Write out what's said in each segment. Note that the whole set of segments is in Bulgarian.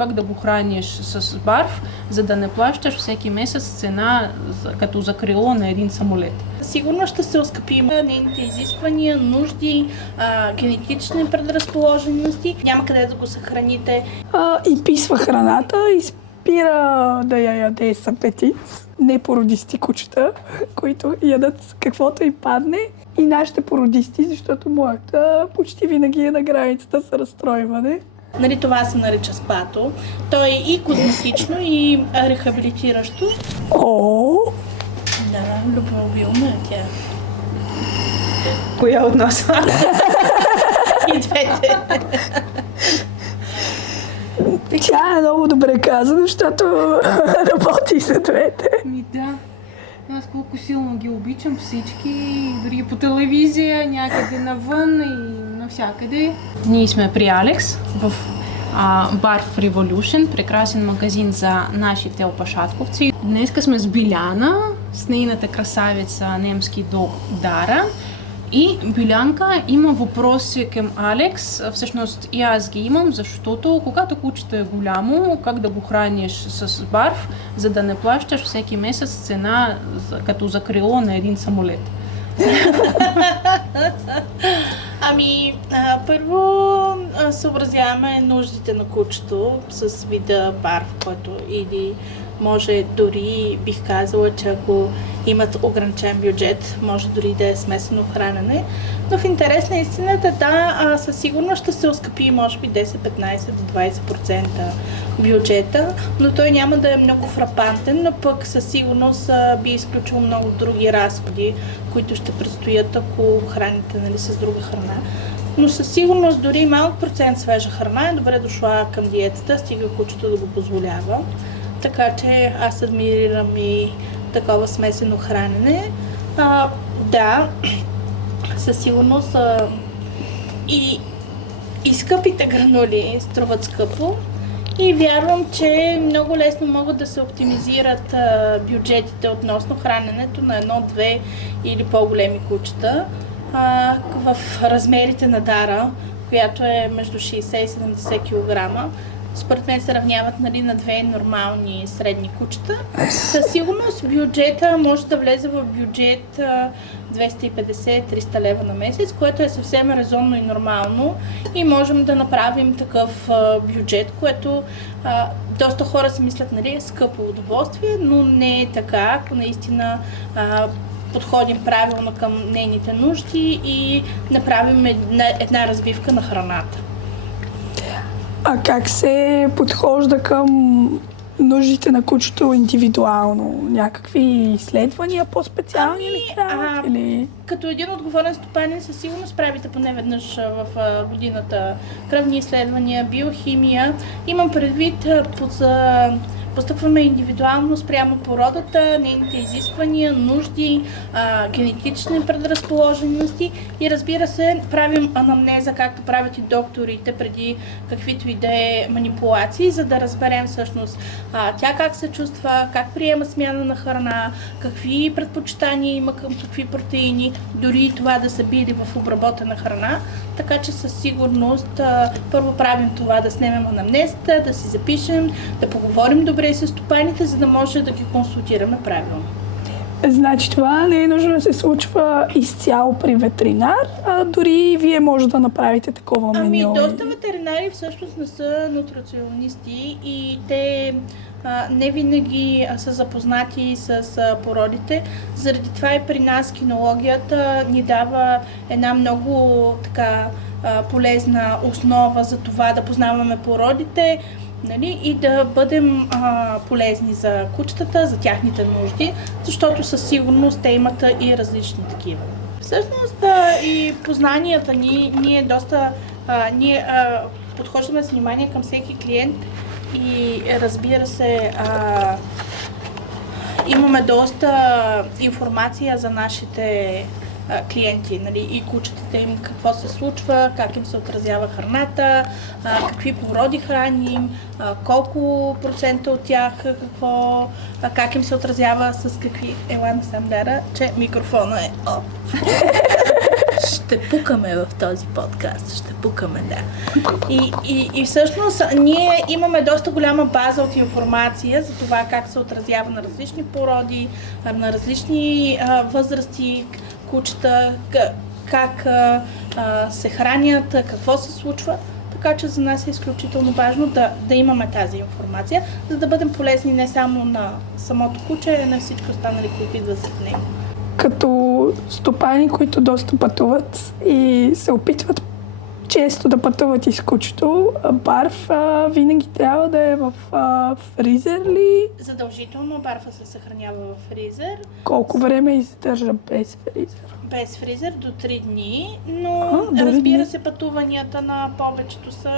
Как да го храниш с барф, за да не плащаш всеки месец цена като за крило на един самолет. Сигурно ще се оскъпи нейните изисквания, нужди, генетични предразположености. Няма къде да го съхраните. И писва храната, и спира да я яде с апетит. Непородисти кучета, които ядат каквото им падне. И нашите породисти, защото моята почти винаги е на границата с разстройване. Нали, това се нарича спато. То е и козметично, и рехабилитиращо. О! Да, любвеобилна е тя. Коя от нас? И двете. Тя е много добре казана, защото работи за двете. Да. Аз колко силно ги обичам всички, дори по телевизия, някъде навън и навсякъде. Ние сме при Алекс в Barf Revolution, прекрасен магазин за нашите опашатковци. Днеска сме с Биляна, с нейната красавица немски дог Дара. И Билянка има въпроси към Алекс. Всъщност и аз ги имам, защото когато кучето е голямо, как да го храниш с барф, за да не плащаш всеки месец цена като за крило на един самолет. Първо съобразяваме нуждите на кучето с вида барф, който или може дори, бих казала, че ако имат ограничен бюджет, може дори да е смесено хранене. Но в интерес на истината, със сигурност ще се оскъпи може би 10, 15 до 20% бюджета, но той няма да е много фрапантен, но пък със сигурност би изключил много други разходи, които ще предстоят, ако храните с друга храна. Но със сигурност дори малък процент свежа храна е добре дошла към диетата, стига кучето да го позволява. Така че аз адмирирам и такова смесено хранене. Със сигурност и скъпите гранули струват скъпо и вярвам, че много лесно могат да се оптимизират бюджетите относно храненето на едно-две или по-големи кучета в размерите на Дара, която е между 60 и 70 кг. Според мен се равняват на две нормални средни кучета. Със сигурност бюджета може да влезе в бюджет 250-300 лева на месец, което е съвсем резонно и нормално и можем да направим такъв бюджет, което доста хора си мислят, е скъпо удоволствие, но не е така, ако наистина подходим правилно към нейните нужди и направим една разбивка на храната. А как се подхожда към нуждите на кучето индивидуално? Някакви изследвания по-специални ли правят? Като един отговорен стопанин със сигурност правите поне веднъж в годината кръвни изследвания, биохимия. Имам предвид постъпваме индивидуално спрямо породата, нейните изисквания, нужди, генетични предразположености и разбира се, правим анамнеза, както правят и докторите преди каквито и да е манипулации, за да разберем всъщност тя как се чувства, как приема смяна на храна, какви предпочитания има към какви протеини, дори това да са били в обработена храна. Така че със сигурност първо правим това, да снемем анамнезата, да си запишем, да поговорим добре с стопаните, за да може да ги консултираме правилно. Значи това не е нужно да се случва изцяло при ветеринар, а дори вие може да направите такова меню. Доста ветеринари всъщност не са нутриционисти и те не винаги са запознати с породите. Заради това и при нас кинологията ни дава една много полезна основа за това да познаваме породите, и да бъдем полезни за кучетата, за тяхните нужди, защото със сигурност те имат и различни такива. Всъщност и познанията ние доста подхождаме с внимание към всеки клиент и разбира се имаме доста информация за нашите клиенти, и кучетата им, какво се случва, как им се отразява храната, какви породи храним, колко процента от тях, как им се отразява с какви... Ела насам, Дара, че микрофона е Ще пукаме в този подкаст, ще пукаме, да. И всъщност ние имаме доста голяма база от информация за това как се отразява на различни породи, на различни възрасти, кучета, как се хранят, какво се случва. Така че за нас е изключително важно да имаме тази информация, за да бъдем полезни не само на самото куче, а на всички останали, които идват след него. Като стопани, които доста пътуват и се опитват често да пътуват из кучето, барф винаги трябва да е в фризер ли? Задължително барфа се съхранява в фризер. Колко време издържа без фризер? Без фризер до 3 дни, но разбира се, пътуванията на повечето са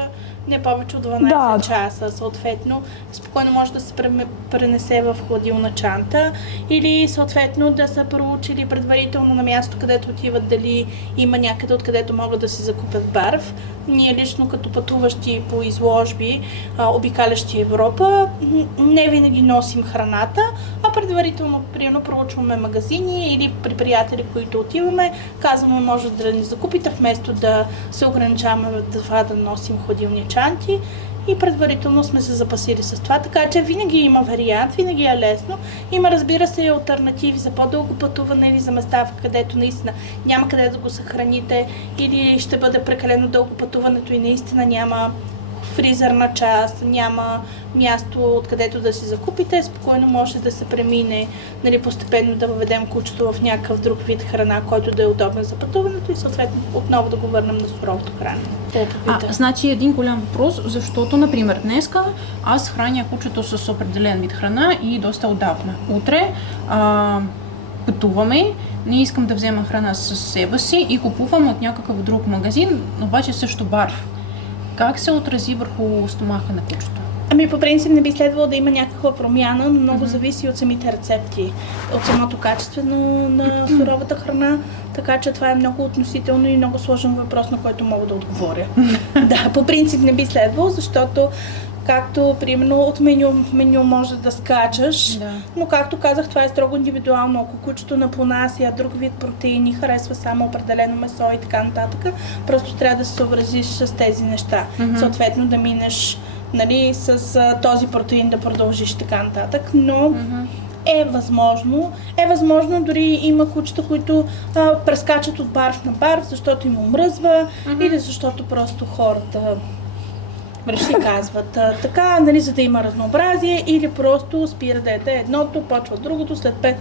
не повече от 12 часа. Съответно, спокойно може да се пренесе в хладилна чанта или съответно да са проучили предварително на място, където отиват, дали има някъде, откъдето могат да си закупят барф. Ние лично като пътуващи по изложби, обикалящи Европа, не винаги носим храната, а предварително приемно проучваме магазини или при приятели, които отиваме, казваме, може да ни закупите, вместо да се ограничаваме това да носим хладилни чанти, и предварително сме се запасили с това, така че винаги има вариант, винаги е лесно. Има, разбира се, алтернативи за по-дълго пътуване или за места, където наистина няма къде да го съхраните, или ще бъде прекалено дълго пътуването и наистина няма фризерна част, няма място, откъдето да си закупите, спокойно може да се премине, постепенно да въведем кучето в някакъв друг вид храна, който да е удобен за пътуването и съответно отново да го върнем на суровото хранене. Значи един голям въпрос, защото, например, днеска аз храня кучето с определен вид храна и доста отдавна. Утре пътуваме, не искам да взема храна с себе си и купувам от някакъв друг магазин, обаче също барф. Как се отрази върху стомаха на кучето? По принцип не би следвало да има някаква промяна, но много зависи от самите рецепти, от самото качество на суровата храна, така че това е много относително и много сложен въпрос, на който мога да отговоря. Да, по принцип не би следвало, защото както, примерно, от меню може да скачаш, но както казах, това е строго индивидуално. Ако кучето напонася друг вид протеини, харесва само определено месо и така нататък, просто трябва да се съобразиш с тези неща. Съответно да минеш с този протеин да продължиш така нататък, но е възможно, дори има кучета, които прескачат от барф на барф, защото им омръзва или защото просто хората си казват така, за да има разнообразие, или просто спира да яде едното, почва другото, след 5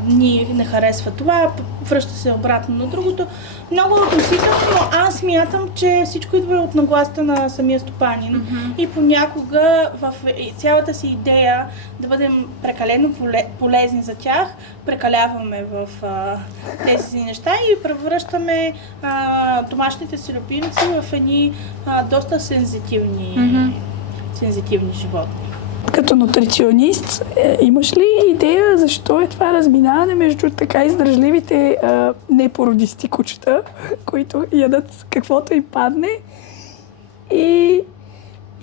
дни не харесва това, връща се обратно на другото. Много относително, но аз смятам, че всичко идва от нагласата на самия стопанин. И понякога в цялата си идея да бъдем прекалено полезни за тях, прекаляваме в тези си неща и превръщаме домашните си любимци в едни доста сензитивни животни. Като нутриционист, имаш ли идея защо е това разминаване между така издръжливите непородисти кучета, които ядат каквото им падне, и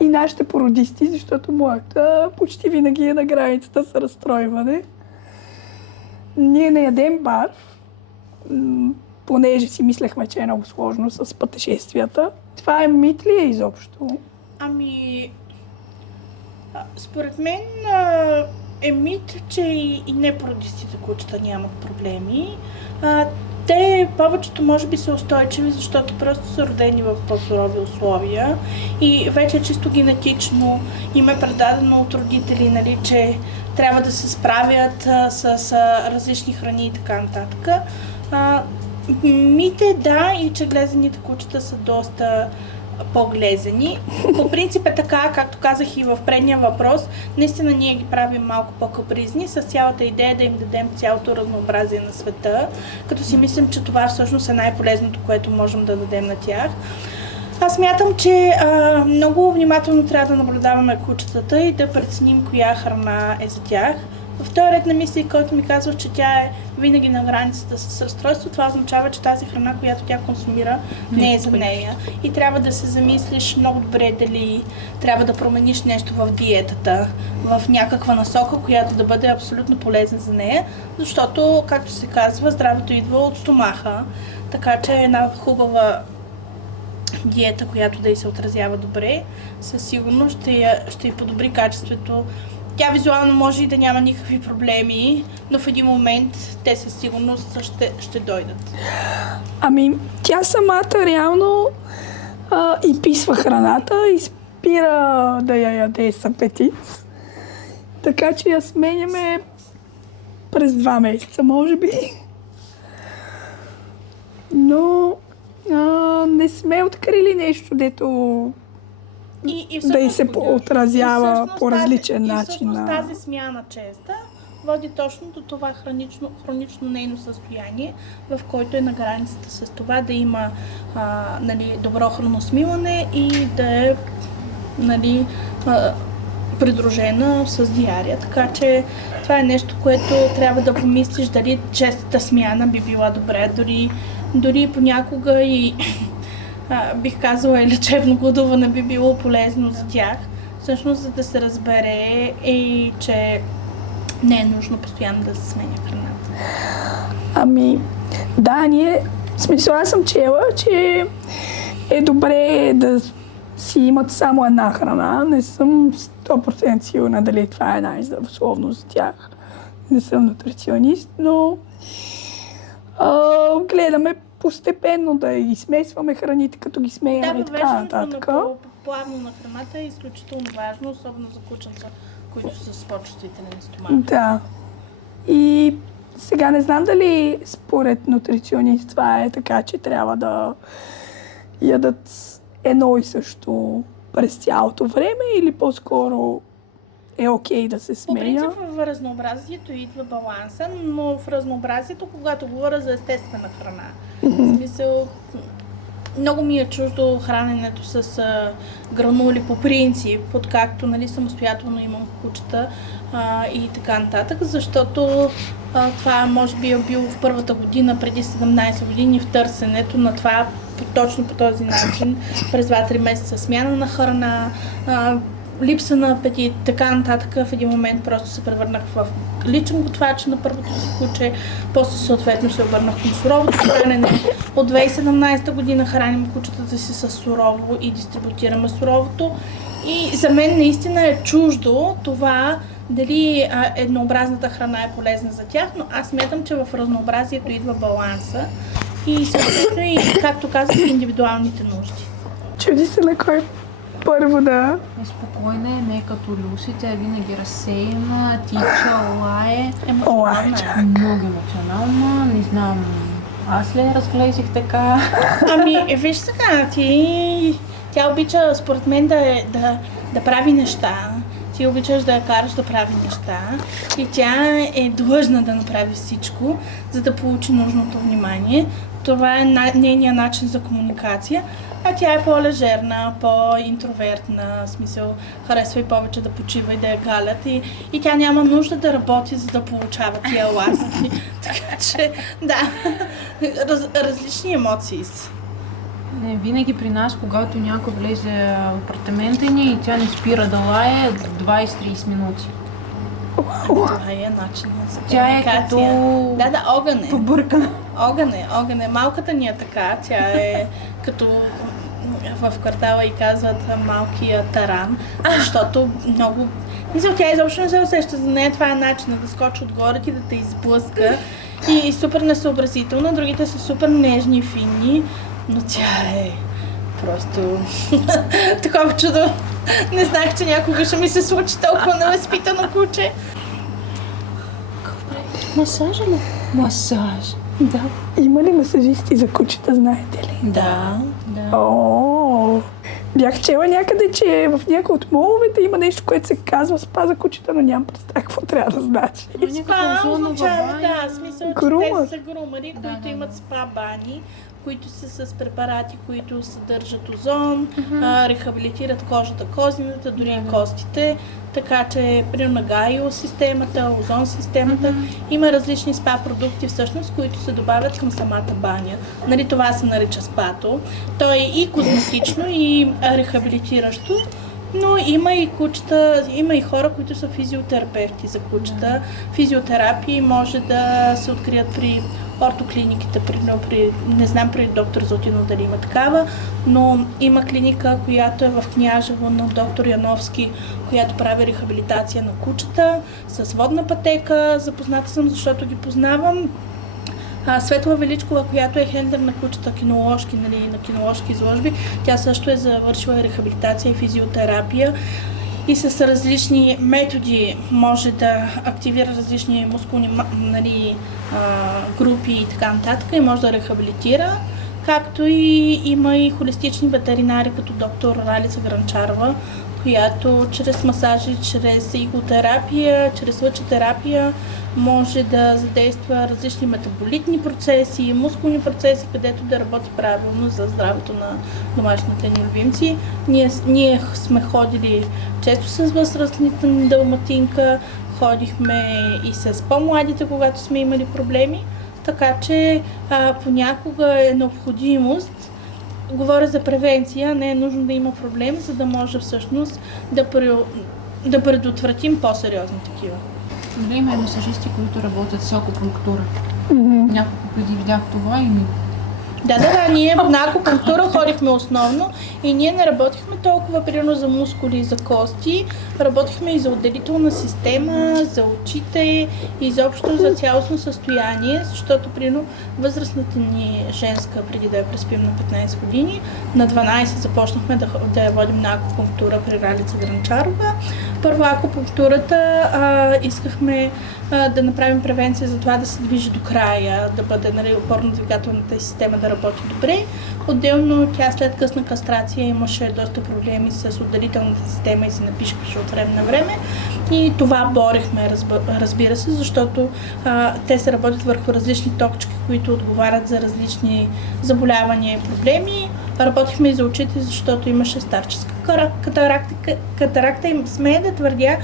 нашите породисти, защото моята почти винаги е на границата с разстройване. Ние не ядем барф, понеже си мислехме, че е много сложно с пътешествията. Това е мит ли е изобщо? Според мен е мит, че и непородистите кучета нямат проблеми. Те повечето може би са устойчиви, защото просто са родени в по-сурови условия и вече чисто генетично им е предадено от родители, че трябва да се справят с различни храни и така нататък. Мит е, да, и че глезените кучета са доста по-глезени. По принцип е така, както казах и в предния въпрос, наистина ние ги правим малко по-капризни, с цялата идея да им дадем цялото разнообразие на света, като си мислим, че това всъщност е най-полезното, което можем да дадем на тях. Аз смятам, че много внимателно трябва да наблюдаваме кучетата и да преценим коя храна е за тях. В този ред на мисли, който ми казва, че тя е винаги на границата с разстройство, това означава, че тази храна, която тя консумира, не е за нея. И трябва да се замислиш много добре дали трябва да промениш нещо в диетата, в някаква насока, която да бъде абсолютно полезна за нея, защото, както се казва, здравето идва от стомаха. така че една хубава диета, която да й се отразява добре, със сигурност ще й подобри качеството. Тя визуално може и да няма никакви проблеми, но в един момент те със сигурност ще дойдат. Ами, тя самата реално изписва храната и спира да я яде с апетит. Така че я сменяме през 2 месеца, може би. Но не сме открили нещо, дето да й се отразява по различен начин. И тази смяна честа води точно до това хронично нейно състояние, в който е на границата с това да има добро храносмилане и да е придружена с диария. Така че това е нещо, което трябва да помислиш дали честата смяна би била добре, дори понякога и бих казала и лечебно гладуване би било полезно за тях, всъщност за да се разбере и че не е нужно постоянно да се сменя храната. Ами, да, аз съм чела, че е добре да си имат само една храна. Не съм 100% сигурна дали това е най-здравословно за тях. Не съм нутриционист, но гледаме постепенно да измесваме храните, като ги сменяме и така нататък. Плавно на храната е изключително важно, особено за кученца, които са с по-чувствителен стомах. Да. И сега не знам дали според нутриционист това е така, че трябва да ядат едно и също през цялото време или по-скоро е окей да се сменя. По принцип в разнообразието идва баланса, но в разнообразието, когато говоря за естествена храна, в смисъл, много ми е чуждо храненето с гранули по принцип, откакто самостоятелно имам кучета и така нататък, защото това може би е било в първата година, преди 17 години, в търсенето на това точно по този начин, през 2-3 месеца смяна на храна, липса на апетит, така нататък. В един момент просто се превърнах в личен готвач на първото си куче, после съответно се обърнах към суровото хранене. От 2017 година храним кучетата си с сурово и дистрибутираме суровото. И за мен наистина е чуждо това дали еднообразната храна е полезна за тях, но аз смятам, че в разнообразието идва баланса и съответно и, както казах, индивидуалните нужди. Чуди се на кой първо да... Спокойна е, не е като Люси, тя е винаги разсеяна, тича, лае. Много емоционална, не знам, аз ли разглезих така? Ами, виж сега, тя обича според мен да прави неща. Ти обичаш да я караш да прави неща и тя е длъжна да направи всичко, за да получи нужното внимание. Това е нейният начин за комуникация, а тя е по-лежерна, по-интровертна, в смисъл харесва и повече да почива и да я галят и тя няма нужда да работи, за да получава тия ласки. Така че, да, различни емоции са. Не, винаги при нас, когато някой влезе в апартамента ни и тя не спира да лае 20-30 минути. Това е начинът за тя е като... Да, огън е. Побъркана. Огън е. Малката ни е така, тя е като в квартала и казват малкия таран, защото много... Мисля, тя изобщо не се усеща за нея, това е начинът да скочи отгоре и да те изблъска и супер несъобразителна, другите са супер нежни и финни, но тя е просто такова чудо. Не знаех, че някога ще ми се случи толкова невъзпитано куче. Масажа ли? Масаж. Да. Има ли масажисти за кучета, знаете ли? Да. О, бях чела някъде, че в някои от моловете има нещо, което се казва спа за кучета, но нямам представа какво трябва да значи. Спа означава, смисъл, че те са грумари, които имат спа бани, които са с препарати, които съдържат озон, рехабилитират кожата, козината, дори и костите, така че при Нагайо системата, озон системата, има различни спа продукти всъщност, които се добавят към самата баня. Нали, това се нарича спато. То е и козметично, и рехабилитиращо, Но има и кучета, има и хора, които са физиотерапевти за кучета. Физиотерапии може да се открият при ортоклиниките, не знам при доктор Зотино дали има такава, но има клиника, която е в Княжево на доктор Яновски, която прави рехабилитация на кучета с водна пътека. Запозната съм, защото ги познавам. Светла Величкова, която е хендър на кучета киноложки, на киноложки изложби, тя също е завършила рехабилитация и физиотерапия и с различни методи може да активира различни мускулни групи и така нататък и може да рехабилитира. Както и има и холистични ветеринари, като доктор Ралица Гранчарова, която чрез масажи, чрез иготерапия, чрез лъчетерапия може да задейства различни метаболитни процеси, мускулни процеси, където да работи правилно за здравето на домашните ни любимци. Ние сме ходили често с възрастните ни далматинка, ходихме и с по-младите, когато сме имали проблеми, така че понякога е необходимост. Говоря за превенция, не е нужно да има проблем, за да може всъщност да предотвратим по-сериозни такива. Има масажисти, които работят с акупунктура. Няколко преди видях това и Да, ние на акупунктура ходихме основно и ние не работихме толкова примерно за мускули и за кости, работихме и за отделителна система, за очите и изобщо за цялостно състояние, защото примерно възрастната ни женска, преди да я преспим на 15 години, на 12 започнахме да я водим на акупунктура при Ралица Гранчарова. Първо акупунктурата искахме да направим превенция за това да се движи до края, да бъде опорно-двигателната система да работи добре. Отделно тя след късна кастрация имаше доста проблеми с отделителната система и се напишкаше от време на време. И това борихме, разбира се, защото те се работят върху различни точки, които отговарят за различни заболявания и проблеми. Работихме и за очите, защото имаше старческа катаракта и смея да твърдя,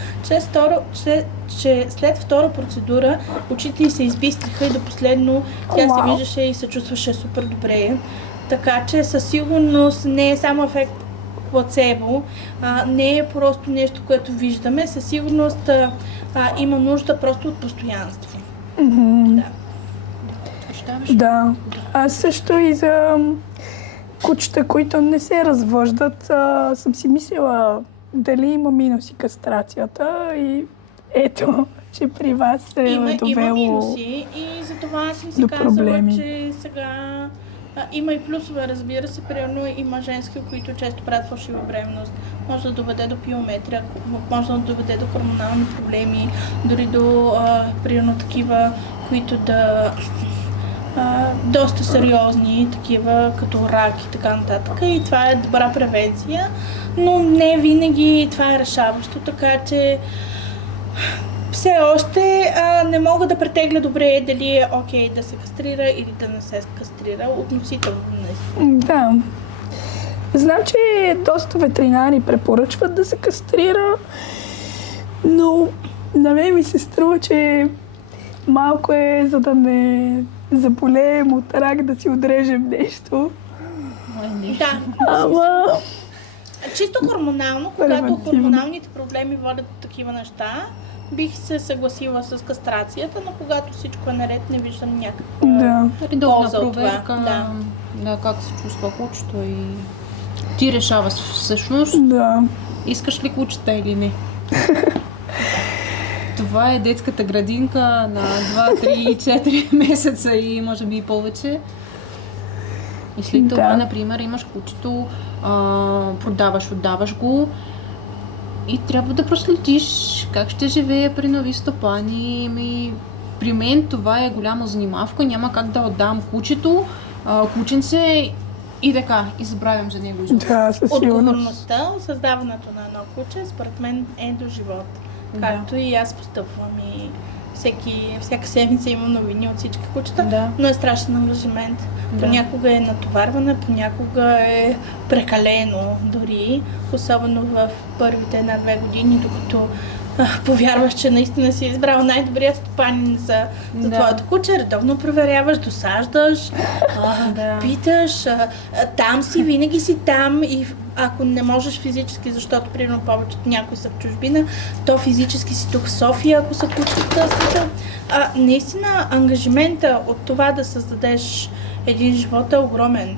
че след втора процедура очите й се избистриха и до последно тя се виждаше и се чувстваше супер добре. Така че със сигурност не е само ефект плацебо, не е просто нещо, което виждаме, със сигурност има нужда просто от постоянство. Да. Аз също и за кучета, които не се развъждат, съм си мислила дали има минуси кастрацията и ето, че при вас е довело има минуси и за това съм си казала, че сега има и плюсове, разбира се, примерно има женски, които често правят фалшива бременност. Може да доведе до пиометрия, може да доведе до хормонални проблеми, дори до примерно такива, които да доста сериозни, такива като рак и така нататък. И това е добра превенция, но не винаги това е решаващо, така че все още не мога да претегля добре дали е окей да се кастрира или да не се кастрира относително. Да. Знам, че доста ветеринари препоръчват да се кастрира, но на мен ми се струва, че малко е, за да не заболеем от рак, да си отрежем нещо. Да. Ама... Чисто хормонално, когато хормоналните проблеми водят до такива неща, бих се съгласила с кастрацията, но когато всичко е наред, не виждам някаква полза от това. Да, как се чувства кучето и ти решаваш всъщност, искаш ли кучета или не. Това е детската градинка на 2, 3, 4 месеца и може би и повече. И след това, например, имаш кучето, отдаваш го и трябва да проследиш как ще живее при нови стопани. При мен това е голяма занимавка, няма как да отдам кучето, кученце и така, и забравям за него изобщо. Да, със сигурност. Отговорността от създаването на едно куче, според мен, е до живот. Както и аз постъпвам и всяка седмица имам новини от всички кучета, но е страшен ангажимент. Понякога е натоварване, понякога е прекалено дори, особено в първите 1-2 години, докато повярваш, че наистина си избрал най-добрия стопанин за твоето куче, редовно проверяваш, досаждаш, питаш, там си, винаги си там и ако не можеш физически, защото примерно повечето някои са в чужбина, то физически си тук в София, ако са кучета. Наистина ангажимента от това да създадеш един живот е огромен.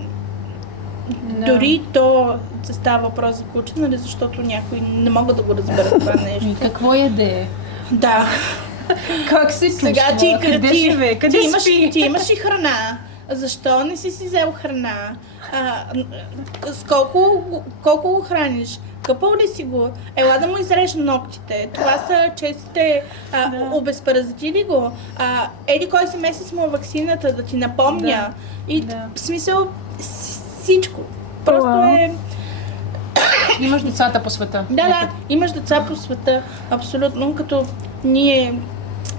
Да. Дори то се става въпрос за куче, нали, защото някои не могат да го разберат това нещо. И какво яде? Да. Как се чувства? Сега Къде живее? Къде спи? ти имаш и храна. Защо не си взел храна? С колко го храниш? Къпал ли си го? Ела да му изрежа ногтите. Това са честите обезпаразити ли го? Еди кой си месец му ваксината да ти напомня. И в смисъл всичко. Просто е... Имаш децата по света. Да, имаш деца по света. Абсолютно, като ние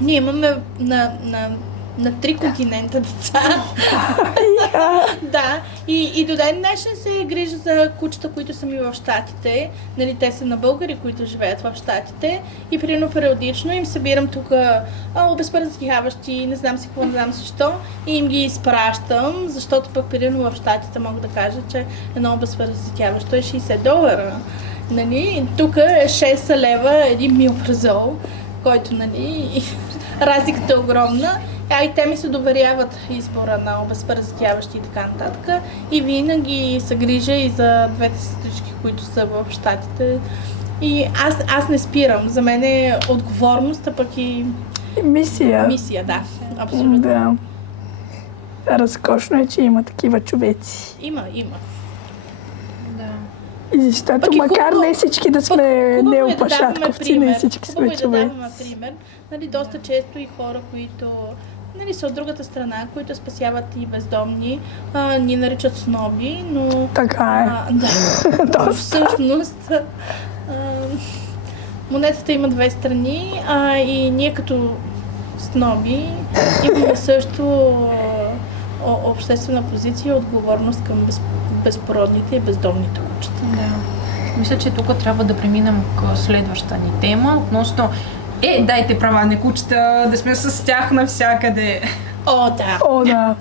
имаме на 3 континента деца. Да, и до ден днешен се грижа за кучета, които са ми в Щатите. Нали, те са на българи, които живеят в Щатите. И примерно периодично им събирам тук обезпаразитяващи, не знам си какво, не знам защо. И им ги изпращам, защото пък примерно в Щатите мога да кажа, че едно обезпаразитяващо е $60. Нали, тук е 6 лева един милпразол, който, нали, разликата е огромна. И те ми се доверяват избора на обезпаразитяващи и така нататък. И винаги се грижа и за двете сестрички, които са в Щатите. И аз не спирам. За мен е отговорност, а пък и Мисия. Мисия, да. Абсолютно. Да. Разкошно е, че има такива човеци. Има. Да. И защото Пък и макар хубаво- не всички да сме Хубаво е да даваме неопашатковци, не всички Хубаво сме е да човеци. даваме пример. Нали, доста често и хора, които, нали, са от другата страна, които спасяват и бездомни, ни наричат сноби, но... Така е. Всъщност, монетата има две страни, и ние като сноби имаме също обществена позиция и отговорност към безпородните и бездомните кучета. Да. Мисля, че тук трябва да преминем към следващата ни тема относно дайте права на кучета, да сме с тях навсякъде. О, да! О, да.